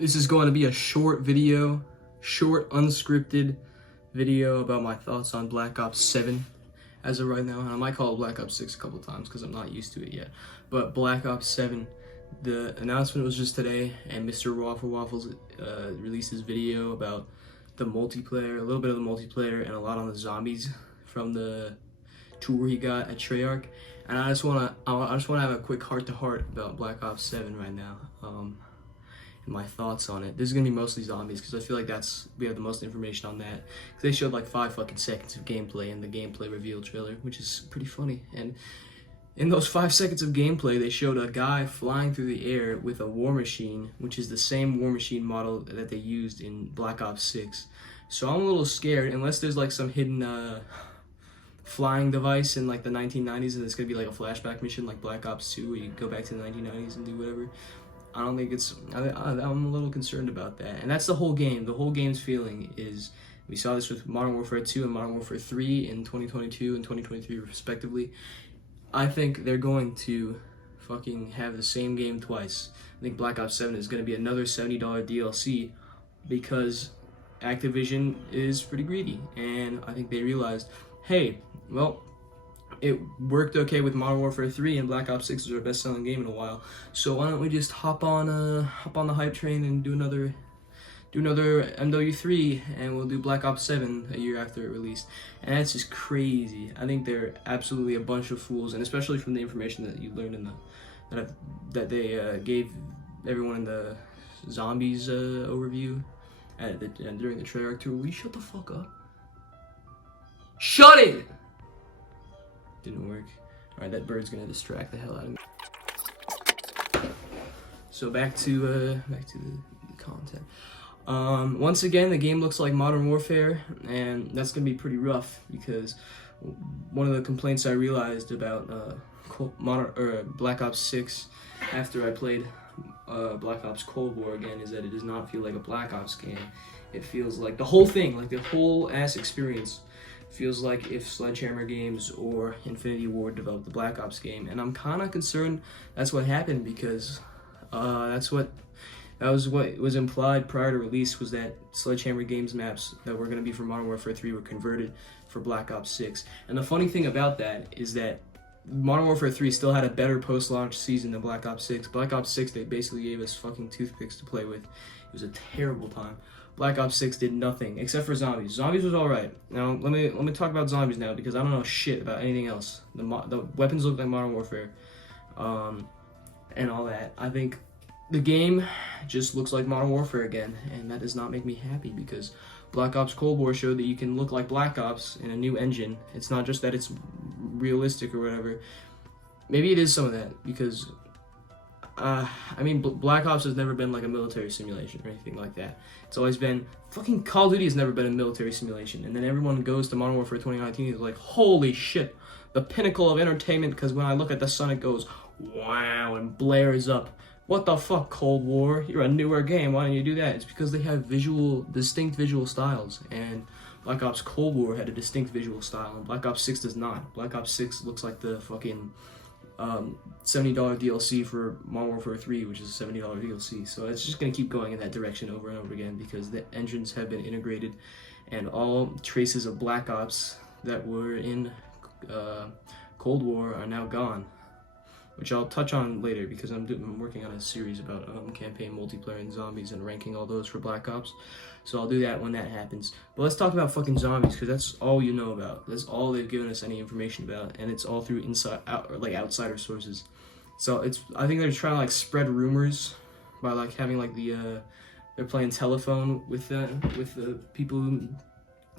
This is going to be a short video, short unscripted video about my thoughts on Black Ops 7 as of right now. And I might call it Black Ops 6 a couple times because I'm not used to it yet. But Black Ops 7, the announcement was just today, and Mr. Waffles released his video about the multiplayer, a little bit of the multiplayer, and a lot on the zombies from the tour he got at Treyarch. And I just wanna have a quick heart-to-heart about Black Ops 7 right now. And my thoughts on it. This is gonna be mostly zombies because I feel like we have the most information on that. Because they showed like 5 fucking seconds of gameplay in the gameplay reveal trailer, which is pretty funny. And in those 5 seconds of gameplay, they showed a guy flying through the air with a war machine, which is the same war machine model that they used in Black Ops 6. So I'm a little scared, unless there's like some hidden flying device in like the 1990s and it's gonna be like a flashback mission like Black Ops 2 where you go back to the 1990s and do whatever. I don't think it's, I'm a little concerned about that. And that's the whole game. The whole game's feeling is, we saw this with Modern Warfare 2 and Modern Warfare 3 in 2022 and 2023 respectively. I think they're going to fucking have the same game twice. I think Black Ops 7 is going to be another $70 DLC because Activision is pretty greedy. And I think they realized, hey, well, it worked okay with Modern Warfare 3 and Black Ops 6 is our best-selling game in a while. So why don't we just hop on the hype train and do another MW3 and we'll do Black Ops 7 a year after it released. And that's just crazy. I think they're absolutely a bunch of fools, and especially from the information that you learned in that they gave everyone in the zombies overview during the Treyarch tour. Will you shut the fuck up? Shut it! Didn't work. Alright, that bird's gonna distract the hell out of me. So back to the content. Once again, the game looks like Modern Warfare, and that's gonna be pretty rough because one of the complaints I realized about Black Ops 6 after I played Black Ops Cold War again is that it does not feel like a Black Ops game. It feels like the whole thing, like the whole ass experience, feels like if Sledgehammer Games or Infinity Ward developed the Black Ops game, and I'm kind of concerned that's what happened because that was what was implied prior to release, was that Sledgehammer Games maps that were going to be for Modern Warfare 3 were converted for Black Ops 6. And the funny thing about that is that Modern Warfare 3 still had a better post-launch season than Black Ops 6. Black Ops 6, they basically gave us fucking toothpicks to play with. It was a terrible time. Black Ops 6 did nothing except for zombies. Zombies was alright. Now let me talk about zombies now because I don't know shit about anything else. The weapons look like Modern Warfare, and all that. I think the game just looks like Modern Warfare again, and that does not make me happy because Black Ops Cold War showed that you can look like Black Ops in a new engine. It's not just that it's realistic or whatever. Maybe it is some of that because I mean, Black Ops has never been like a military simulation or anything like that. It's always been, fucking Call of Duty has never been a military simulation. And then everyone goes to Modern Warfare 2019 and is like, holy shit, the pinnacle of entertainment, because when I look at the sun it goes, wow, and blares up. What the fuck, Cold War? You're a newer game, why don't you do that? It's because they have distinct visual styles, and Black Ops Cold War had a distinct visual style, and Black Ops 6 does not. Black Ops 6 looks like the fucking $70 DLC for Modern Warfare 3, which is a $70 DLC. So it's just going to keep going in that direction over and over again because the engines have been integrated and all traces of Black Ops that were in Cold War are now gone, which I'll touch on later because I'm working on a series about campaign multiplayer and zombies and ranking all those for Black Ops. So I'll do that when that happens. But let's talk about fucking zombies because that's all you know about. That's all they've given us any information about, and it's all through outsider sources. So I think they're trying to like spread rumors by like having like they're playing telephone with the people who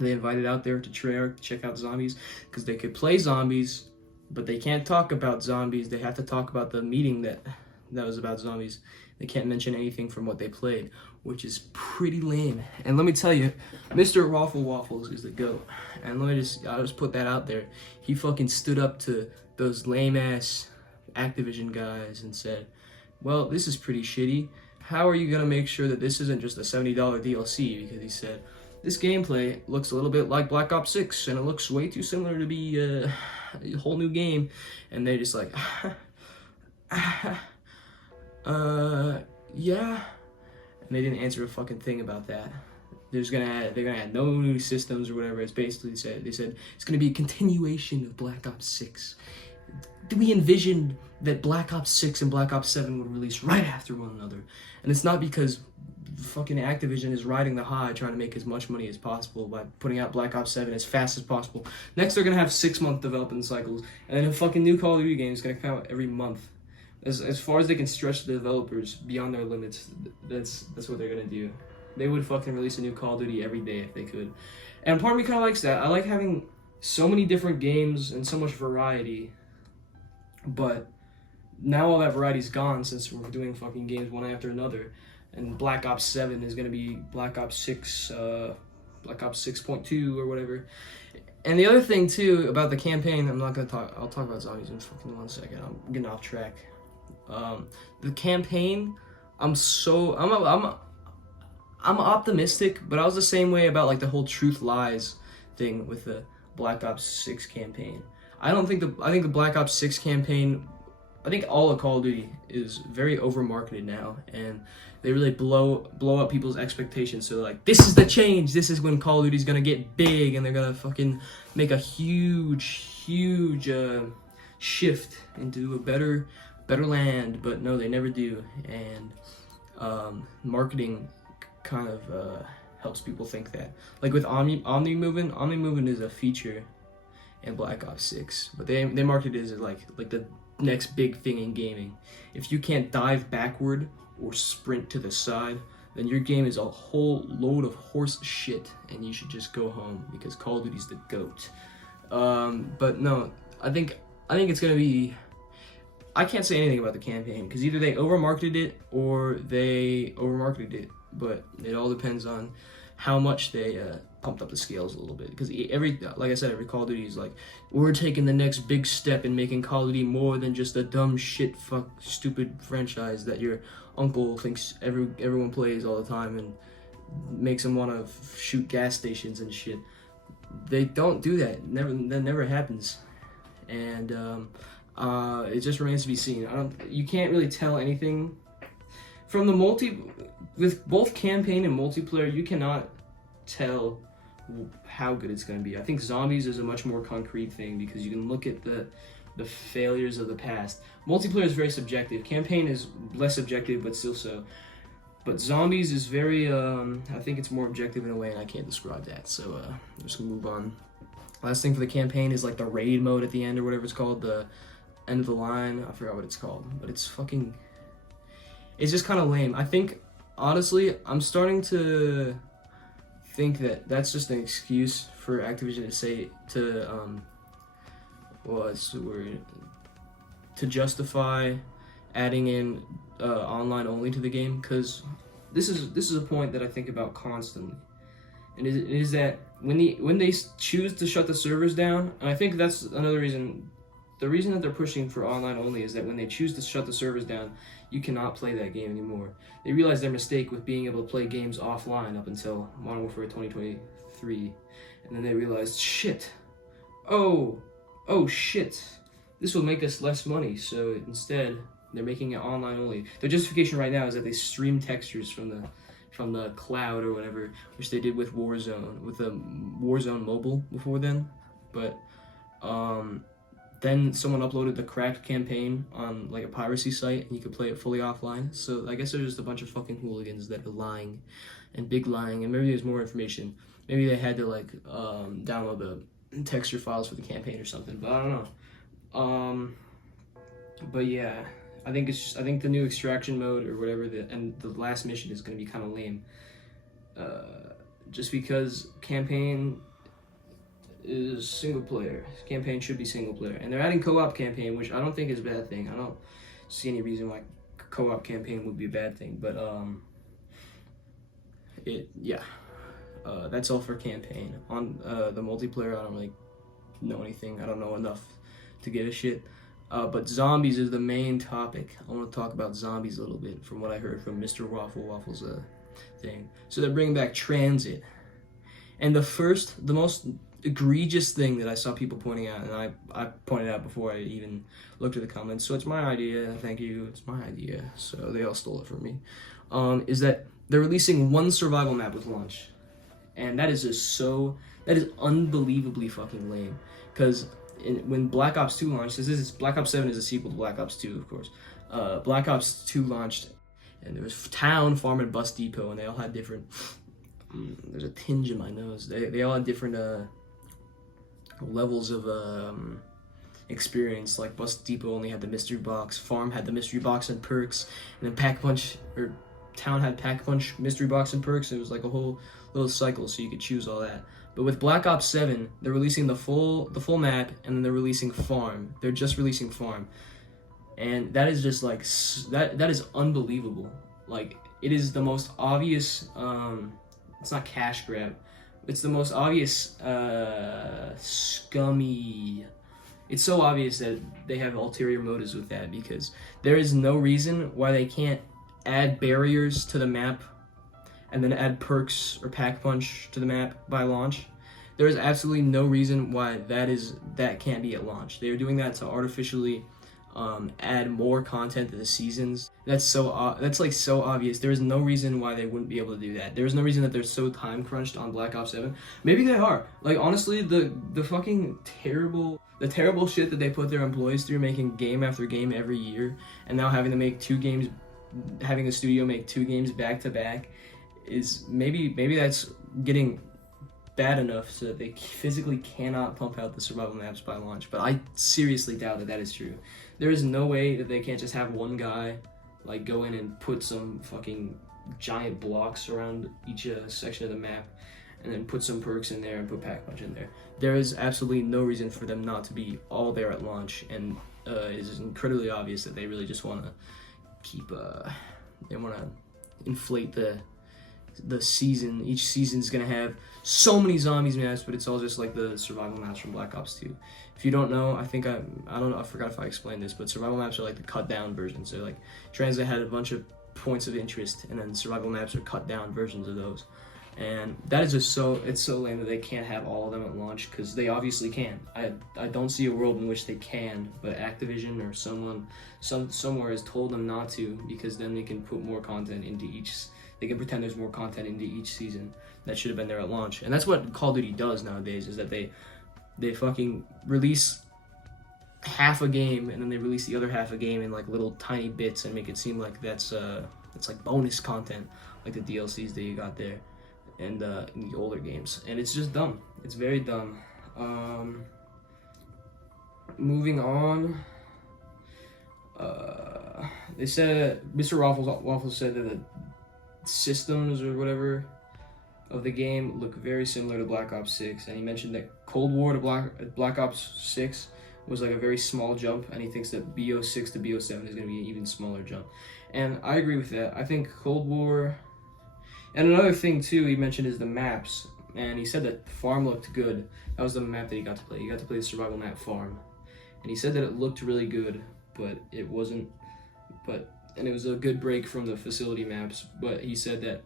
they invited out there to Treyarch to check out zombies because they could play zombies, but they can't talk about zombies. They have to talk about the meeting that was about zombies. They can't mention anything from what they played, which is pretty lame. And let me tell you, Mr. Waffles is the GOAT. And I'll just put that out there. He fucking stood up to those lame-ass Activision guys and said, well, this is pretty shitty. How are you gonna make sure that this isn't just a $70 DLC? Because he said, this gameplay looks a little bit like Black Ops 6, and it looks way too similar to be a whole new game. And they're just like, yeah. and they didn't answer a fucking thing about that. They're gonna add no new systems or whatever. It's basically they said it's gonna be a continuation of Black Ops 6. We envisioned that Black Ops 6 and Black Ops 7 would release right after one another, and it's not because fucking Activision is riding the high trying to make as much money as possible by putting out Black Ops 7 as fast as possible. Next they're gonna have 6-month development cycles, and then a fucking new Call of Duty game is gonna come out every month. As far as they can stretch the developers beyond their limits, that's what they're gonna do. They would fucking release a new Call of Duty every day if they could. And part of me kind of likes that. I like having so many different games and so much variety. But now all that variety's gone since we're doing fucking games one after another. And Black Ops 7 is going to be Black Ops 6, Black Ops 6.2 or whatever. And the other thing, too, about the campaign, I'll talk about zombies in fucking 1 second. I'm getting off track. The campaign, I'm optimistic, but I was the same way about like the whole truth lies thing with the Black Ops 6 campaign. I think the Black Ops 6 campaign, I think all of Call of Duty is very over marketed now, and they really blow up people's expectations. So like, this is the change. This is when Call of Duty's gonna get big, and they're gonna fucking make a huge shift into a better land. But no, they never do. And marketing kind of helps people think that. Like with Omni movement is a feature in Black Ops 6, but they market it as like the next big thing in gaming. If you can't dive backward or sprint to the side, then your game is a whole load of horse shit, and you should just go home because Call of Duty's the GOAT. But no, I think it's gonna be. I can't say anything about the campaign because either they over-marketed it or they over-marketed it, but it all depends on how much they pumped up the scales a little bit. Because like I said, every Call of Duty is like, we're taking the next big step in making Call of Duty more than just a dumb shit, stupid franchise that your uncle thinks everyone plays all the time and makes them want to shoot gas stations and shit. They don't do that. That never happens, and it just remains to be seen. You can't really tell anything from the with both campaign and multiplayer. You cannot tell how good it's going to be. I think zombies is a much more concrete thing because you can look at the failures of the past. Multiplayer is very subjective. Campaign is less subjective, but still so. But zombies is very, I think it's more objective in a way, and I can't describe that. So I'm just gonna move on. Last thing for the campaign is like the raid mode at the end or whatever it's called, the end of the line. I forgot what it's called, but it's just kind of lame. I think, honestly, I'm starting to think that that's just an excuse for Activision to justify adding in online only to the game, because this is a point that I think about constantly, and it is that when they choose to shut the servers down, and I think that's another reason. The reason that they're pushing for online only is that when they choose to shut the servers down, you cannot play that game anymore. They realized their mistake with being able to play games offline up until Modern Warfare 2023, and then they realized, shit, oh shit, this will make us less money. So instead, they're making it online only. Their justification right now is that they stream textures from the cloud or whatever, which they did with Warzone Mobile before then, but then someone uploaded the cracked campaign on like a piracy site, and you could play it fully offline. So I guess they're just a bunch of fucking hooligans that are lying, and big lying. And maybe there's more information. Maybe they had to like download the texture files for the campaign or something. But I don't know. But yeah, I think the new extraction mode or whatever and the last mission is gonna be kind of lame. Just because campaign is single player. Campaign should be single player, and they're adding co-op campaign, which I don't think is a bad thing. I don't see any reason why co-op campaign would be a bad thing, but that's all for campaign. On the multiplayer, I don't really know anything. I don't know enough to give a shit. But zombies is the main topic. I want to talk about zombies a little bit from what I heard from Mr. Waffle's thing. So they're bringing back transit, and the most egregious thing that I saw people pointing out, and I pointed out before I even looked at the comments, so it's my idea, thank you, it's my idea, so they all stole it from me, is that they're releasing one survival map with launch, and that is that is unbelievably fucking lame. Because when Black Ops 2 launched, Black Ops 7 is a sequel to Black Ops 2, of course. Black Ops 2 launched, and there was Town, Farm, and Bus Depot, and they all had different. There's a tinge in my nose. They all had different levels of experience. Like Bus Depot only had the mystery box, Farm had the mystery box and perks, and then Pack Punch or Town had Pack Punch, mystery box, and perks. It was like a whole little cycle, so you could choose all that. But with Black Ops 7, they're releasing the full map, and then they're releasing Farm. They're just releasing Farm, and that is just like that is unbelievable. Like, it is the most obvious. It's not cash grab. It's the most obvious scummy. It's so obvious that they have ulterior motives with that, because there is no reason why they can't add barriers to the map and then add perks or pack punch to the map by launch. There is absolutely no reason why that can't be at launch. They are doing that to artificially add more content to the seasons. That's like so obvious. There is no reason why they wouldn't be able to do that. There is no reason that they're so time crunched on Black Ops 7. Maybe they are. Like, honestly, the fucking terrible shit that they put their employees through, making game after game every year, and now having to make having the studio make 2 games back to back, is maybe that's getting bad enough so that they physically cannot pump out the survival maps by launch. But I seriously doubt that is true. There is no way that they can't just have one guy like go in and put some fucking giant blocks around each section of the map, and then put some perks in there and put pack punch in there. There is absolutely no reason for them not to be all there at launch, and it is incredibly obvious that they really just want to keep they want to inflate the season. Each season's gonna have so many zombies maps, but it's all just like the survival maps from Black Ops 2. If you don't know, I don't know, I forgot if I explained this, but survival maps are like the cut down versions. So like Transit had a bunch of points of interest, and then survival maps are cut down versions of those. And that is just it's so lame that they can't have all of them at launch, because they obviously can. I don't see a world in which they can, but Activision or somewhere has told them not to, because then they can put more content into they can pretend there's more content into each season that should have been there at launch. And that's what Call of Duty does nowadays, is that they fucking release half a game, and then they release the other half a game in like little tiny bits, and make it seem like that's like bonus content, like the DLCs that you got there, and in the older games. And it's just dumb. It's very dumb. Moving on. They said, Mr. Waffles said that the systems or whatever of the game look very similar to Black Ops 6, and he mentioned that Cold War to Black Ops 6 was like a very small jump, and he thinks that BO6 to BO7 is going to be an even smaller jump. And I agree with that. I think Cold War, and another thing too he mentioned, is the maps, and he said that Farm looked good. That was the map that he got to play. He got to play the survival map Farm, and he said that it looked really good, but it wasn't, and it was a good break from the facility maps. But he said that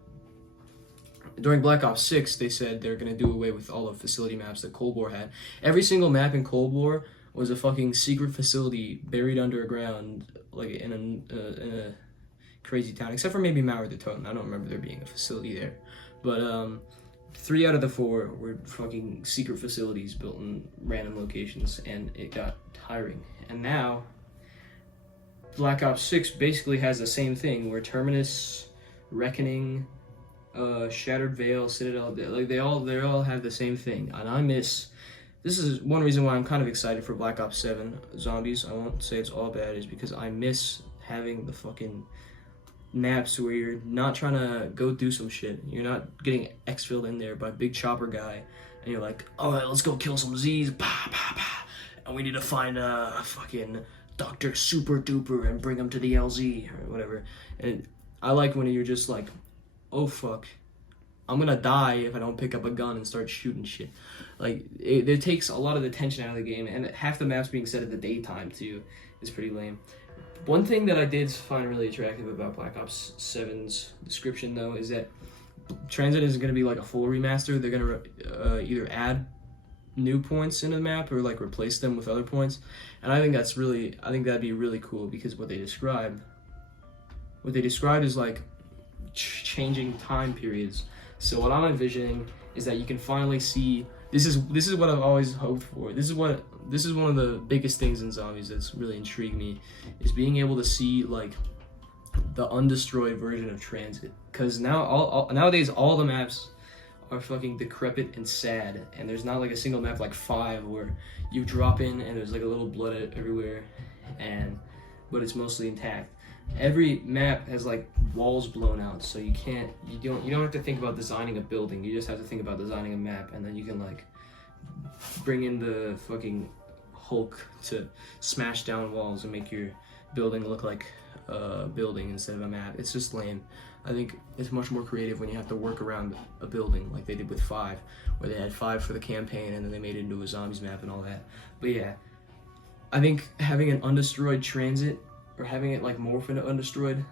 during Black Ops 6, they said they're going to do away with all the facility maps that Cold War had. Every single map in Cold War was a fucking secret facility buried underground, like in a crazy town, except for maybe Mauer de Toten. I don't remember there being a facility there. But 3 out of the 4 were fucking secret facilities built in random locations, and it got tiring. And now Black Ops 6 basically has the same thing, where Terminus, Reckoning, Shattered Veil, Citadel, like they all have the same thing. And this is one reason why I'm kind of excited for Black Ops 7 Zombies. I won't say it's all bad, is because I miss having the fucking maps where you're not trying to go do some shit. You're not getting exfilled in there by Big Chopper Guy, and you're like, alright, let's go kill some Z's, and we need to find a fucking Dr. Super Duper and bring him to the LZ or whatever. And I like when you're just like, oh fuck, I'm gonna die if I don't pick up a gun and start shooting shit. Like, it takes a lot of the tension out of the game, and half the maps being set at the daytime too is pretty lame. One thing that I did find really attractive about Black Ops 7's description, though, is that Transit isn't going to be like a full remaster. They're going to either add new points into the map or like replace them with other points. And I think that'd be really cool, because what they describe is like changing time periods. So what I'm envisioning is that you can finally see. This is what I've always hoped for. This is one of the biggest things in zombies that's really intrigued me, is being able to see like the undestroyed version of Transit. Because nowadays all the maps are fucking decrepit and sad, and there's not like a single map like 5 where you drop in and there's like a little blood everywhere, but it's mostly intact. Every map has like walls blown out, so you don't have to think about designing a building. You just have to think about designing a map, and then you can like bring in the fucking Hulk to smash down walls and make your building look like a building instead of a map. It's just lame. I think it's much more creative when you have to work around a building like they did with 5, where they had 5 for the campaign and then they made it into a zombies map and all that. But yeah, I think having an undestroyed Transit, or having it like morph into undestroyed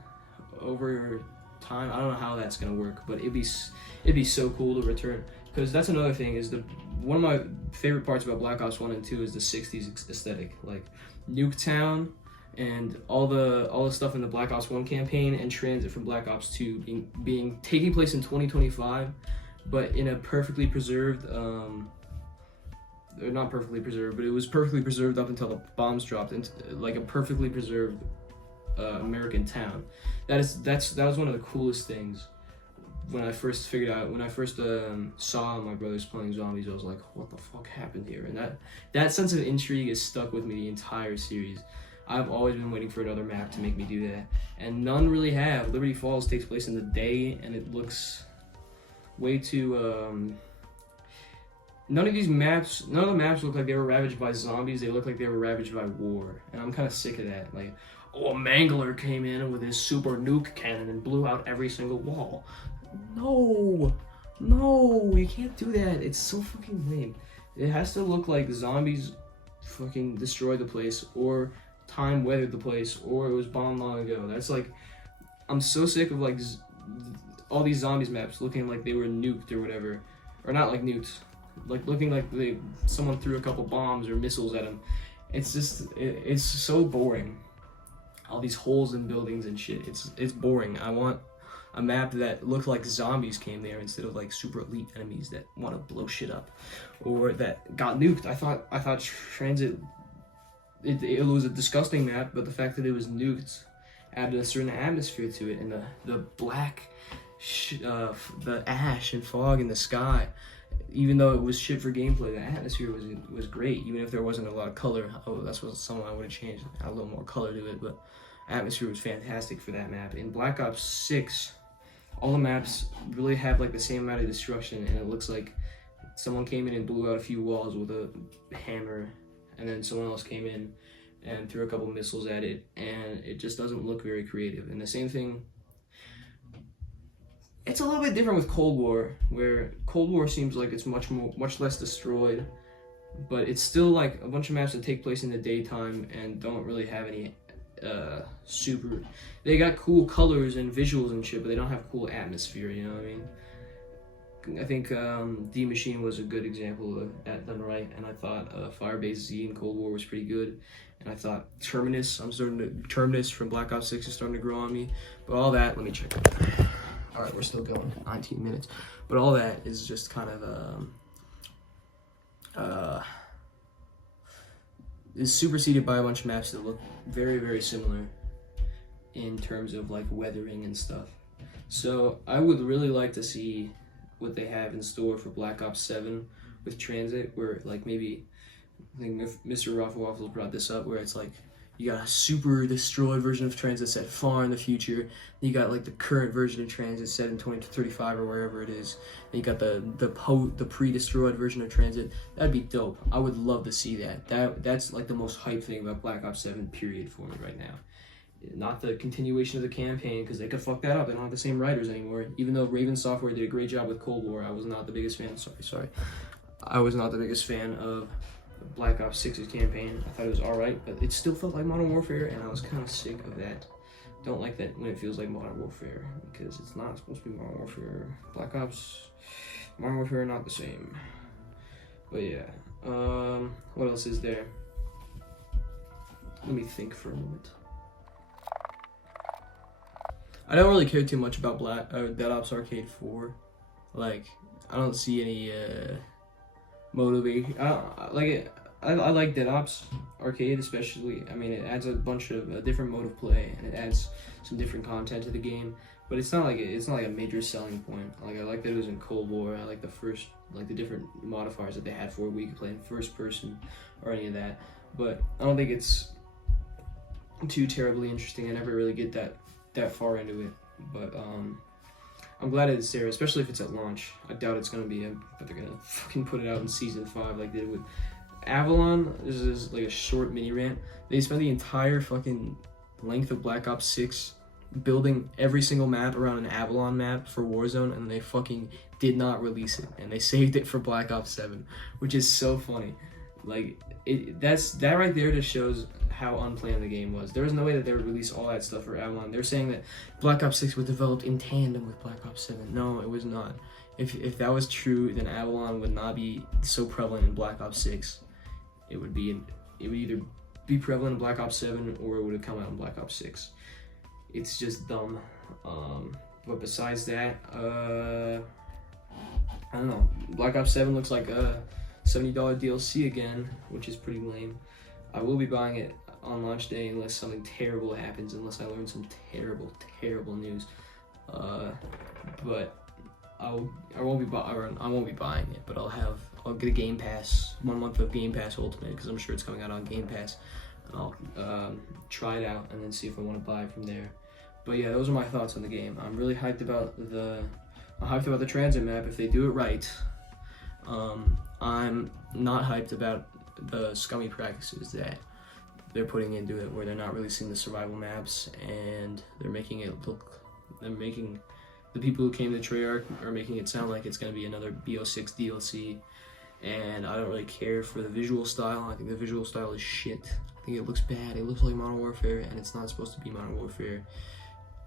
over time, I don't know how that's gonna work, but it'd be so cool to return. Because that's another thing, is one of my favorite parts about Black Ops 1 and 2 is the 60s aesthetic, like Nuketown and all the stuff in the Black Ops 1 campaign and Transit from Black Ops 2 taking place in 2025, but in a perfectly preserved, or not perfectly preserved, but it was perfectly preserved up until the bombs dropped, into like a perfectly preserved American town. That was one of the coolest things. When I first saw my brothers playing zombies, I was like, what the fuck happened here? And that sense of intrigue is stuck with me the entire series. I've always been waiting for another map to make me do that, and none really have. Liberty Falls takes place in the day, and it looks way too, none of the maps look like they were ravaged by zombies. They look like they were ravaged by war, and I'm kind of sick of that. Like, oh, a Mangler came in with his super nuke cannon and blew out every single wall. No, you can't do that. It's so fucking lame. It has to look like zombies fucking destroyed the place, or time weathered the place, or it was bombed long ago. That's like, I'm so sick of like all these zombies maps looking like they were nuked or whatever, or not like nuked, like looking like someone threw a couple bombs or missiles at them. It's just it's so boring. All these holes in buildings and shit. It's boring. I want a map that looked like zombies came there instead of like super elite enemies that want to blow shit up, or that got nuked. I thought Transit. It was a disgusting map, but the fact that it was nuked added a certain atmosphere to it, and the black, the ash and fog in the sky. Even though it was shit for gameplay, the atmosphere was great. Even if there wasn't a lot of color, that's what something I would have changed. Add a little more color to it, but atmosphere was fantastic for that map. In Black Ops 6, all the maps really have like the same amount of destruction, and it looks like someone came in and blew out a few walls with a hammer, and then someone else came in and threw a couple missiles at it, and it just doesn't look very creative. And the same thing, it's a little bit different with Cold War, where Cold War seems like it's much less destroyed, but it's still like a bunch of maps that take place in the daytime and don't really have any they got cool colors and visuals and shit, but they don't have cool atmosphere, you know what I mean? I think D Machine was a good example of that done right, and I thought Firebase Z in Cold War was pretty good, and I thought Terminus from Black Ops 6 is starting to grow on me, but all that, let me check. All right, we're still going, 19 minutes, but all that is just kind of is superseded by a bunch of maps that look very, very similar in terms of like weathering and stuff. So I would really like to see what they have in store for Black Ops 7 with Transit, where like maybe, I think Mr. Ruff Waffles brought this up, where it's like you got a super destroyed version of Transit set far in the future, you got like the current version of Transit set in 2035 or wherever it is, and you got the pre-destroyed version of Transit. That'd be dope. I would love to see that. That's like the most hype thing about Black Ops 7 period for me right now. Not the continuation of the campaign, because they could fuck that up. They don't have the same writers anymore. Even though Raven Software did a great job with Cold War, I was not the biggest fan. I was not the biggest fan of Black Ops 6's campaign. I thought it was alright, but it still felt like Modern Warfare, and I was kind of sick of that. Don't like that when it feels like Modern Warfare, because it's not supposed to be Modern Warfare. Black Ops, Modern Warfare are not the same. But yeah, what else is there? Let me think for a moment. I don't really care too much about Dead Ops Arcade 4. Like, I don't see any motivation. I like Dead Ops Arcade, especially. I mean, it adds a bunch of a different mode of play, and it adds some different content to the game. But it's not like a major selling point. Like, I like that it was in Cold War. I like the different modifiers that they had for it. We could play in first person or any of that. But I don't think it's too terribly interesting. I never really get that far into it. But I'm glad it's there, especially if it's at launch. I doubt it's gonna be, but they're gonna fucking put it out in Season 5 like they did with Avalon. This is like a short mini rant. They spent the entire fucking length of Black Ops 6 building every single map around an Avalon map for Warzone, and they fucking did not release it, and they saved it for Black Ops 7, which is so funny. Like, that right there just shows how unplanned the game was. There was no way that they would release all that stuff for Avalon. They're saying that Black Ops 6 was developed in tandem with Black Ops 7. No, it was not. If that was true, then Avalon would not be so prevalent in Black Ops 6. It would either be prevalent in Black Ops 7 or it would have come out in Black Ops 6. It's just dumb. But besides that, I don't know. Black Ops 7 looks like a $70 DLC again, which is pretty lame. I will be buying it on launch day unless something terrible happens, unless I learn some terrible news. But I won't be buying it, but I'll get a Game Pass, 1 month of Game Pass Ultimate, because I'm sure it's coming out on Game Pass. And I'll try it out and then see if I want to buy it from there. But yeah, those are my thoughts on the game. I'm really hyped about the transit map if they do it right. I'm not hyped about the scummy practices that they're putting into it, where they're not releasing the survival maps and they're making the people who came to Treyarch are making it sound like it's going to be another BO6 DLC, and I don't really care for the visual style. I think the visual style is shit. I think it looks bad. It looks like Modern Warfare, and it's not supposed to be Modern Warfare.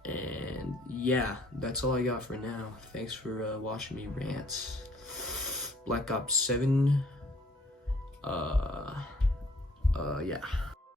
And yeah, that's all I got for now. Thanks for watching me rant. Black Ops 7. Yeah.